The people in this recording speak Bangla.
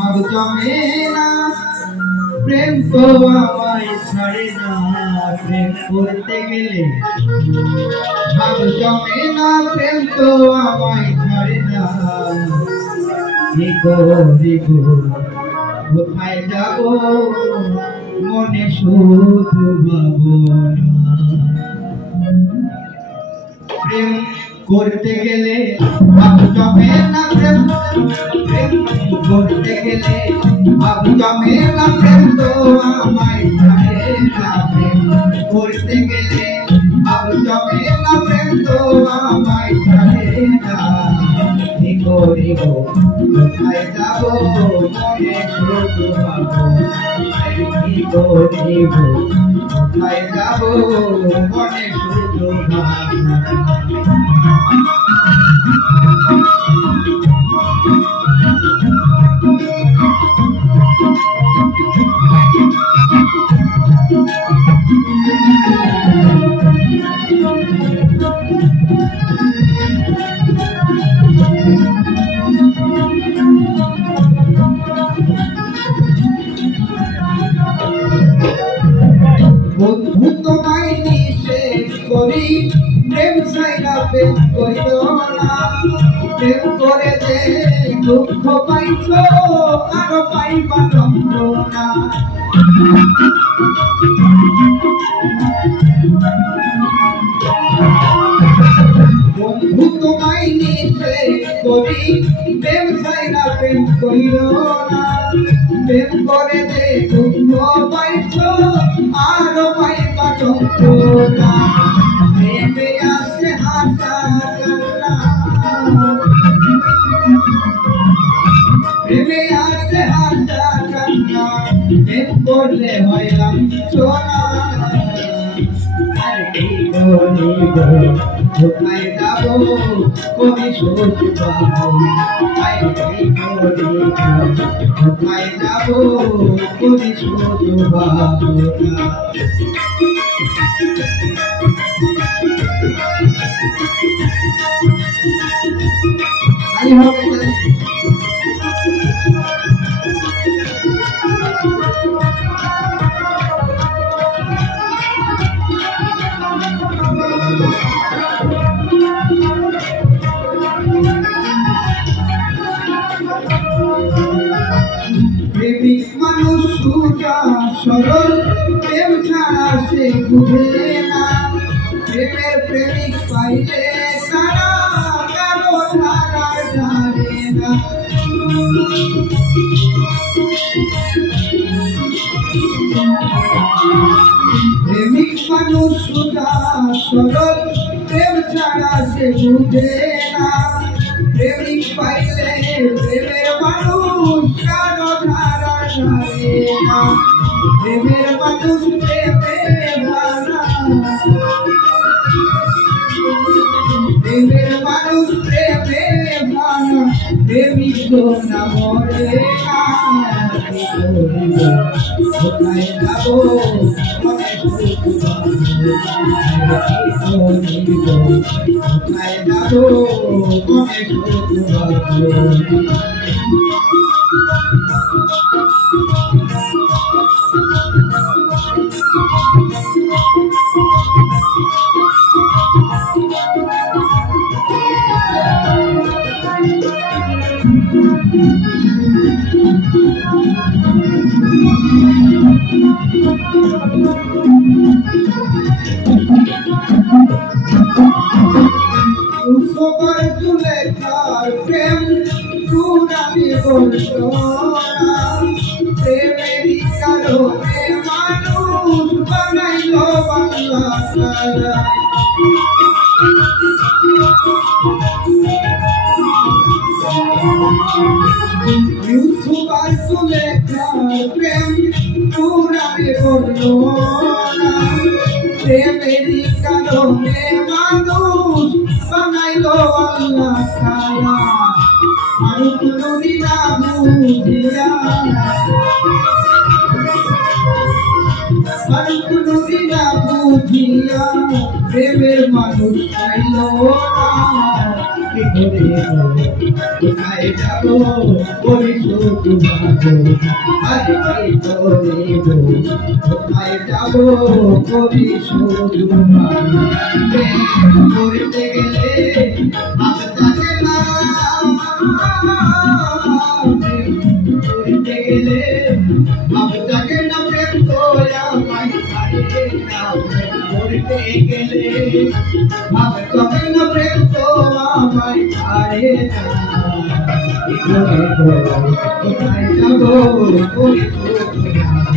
ভাব জমে না প্রেম তো আমায় ছাড়ে না প্রেম করতে গেলে ভাব জমে না প্রেম তো আমায় ছাড়ে না কি করিব কোথায় যাব মনে শুধু ভাবনা প্রেম করতে গেলে ভাব জমে না প্রেম করতে গেলে ভাব জমে না প্রেম তো আমায় ছাড়ে না প্রেম করতে গেলে ভাব জমে না প্রেম তো আমায় ছাড়ে না কি করিব কোথায় যাব মনে শুধু ভাবনা কি করিব কোথায় যাব মনে শুধু ভাবনা বন্ধু তোমায় নিষেধ করি প্রেম ছাইরা প্রেম করিও না প্রেম করে যে দুঃখ পাইছ আরো পাইবা যন্ত্রণা বন্ধু তোমায় নিষেধ করি প্রেম ছাইরা প্রেম করিও না প্রেম করে যে দুঃখ পাইছ আরো পাইবা যন্ত্রণা প্রেমে আছে হাসা কান্না প্রেমে আছে হাসা কান্না প্রেম করলে হয় লাঞ্ছনা আর কি করিব কোথায় যাব কোনি শুধু পাবো আর কি করিব কোথায় যাব কোনি শুধু ভাবো না আই হবে প্রেমিক মানুষ সোজা সরল প্রেম ছাড়া সে বুঝে না প্রেমের প্রেমিক পাইলে তারা কারো ধারা জানে না প্রেমিক মানুষ সোজা সরল প্রেম ছাড়া সে বুঝে না প্রেমিক পাইলে প্রেমের মানুষ কারো ধারা জানে না প্রেমের মানুষ প্রেমে ভানা প্রেমের মানুষ প্রেমে ভানা প্রেমিক না মরে না কি করিব কোথায় যাব মনে শুধু ভাবনা কি করিব কোথায় যাব মনে শুধু ভাবনা উপকার তুলে তার প্রেম পুরানি বলতো না প্রেমেরই কারণে মানুষ বানাইল বাংলা সারা উপকার তুলে তার প্রেম পুরানি বলতো না প্রেমেরই কারণে মানুষ বানাইল বাংলা সারা মানুষ নদীরা বুঝিয়া মানুষ নদীরা বুঝিয়া প্রেমের মানুষ পাইল না কি করে কোথায় যাবো করি শুধু ভাবো আরে কি করে কোথায় যাবো করি শুধু ভাবো করতে গেলে হাত থাকে না করতে গেলে হাত থাকে না প্রেম তো আমায় ছাড়ে না করতে গেলে হাত থাকে না প্রেম তো আমায় ছাড়ে না কোথায় যাবো করি শুধু ভাবো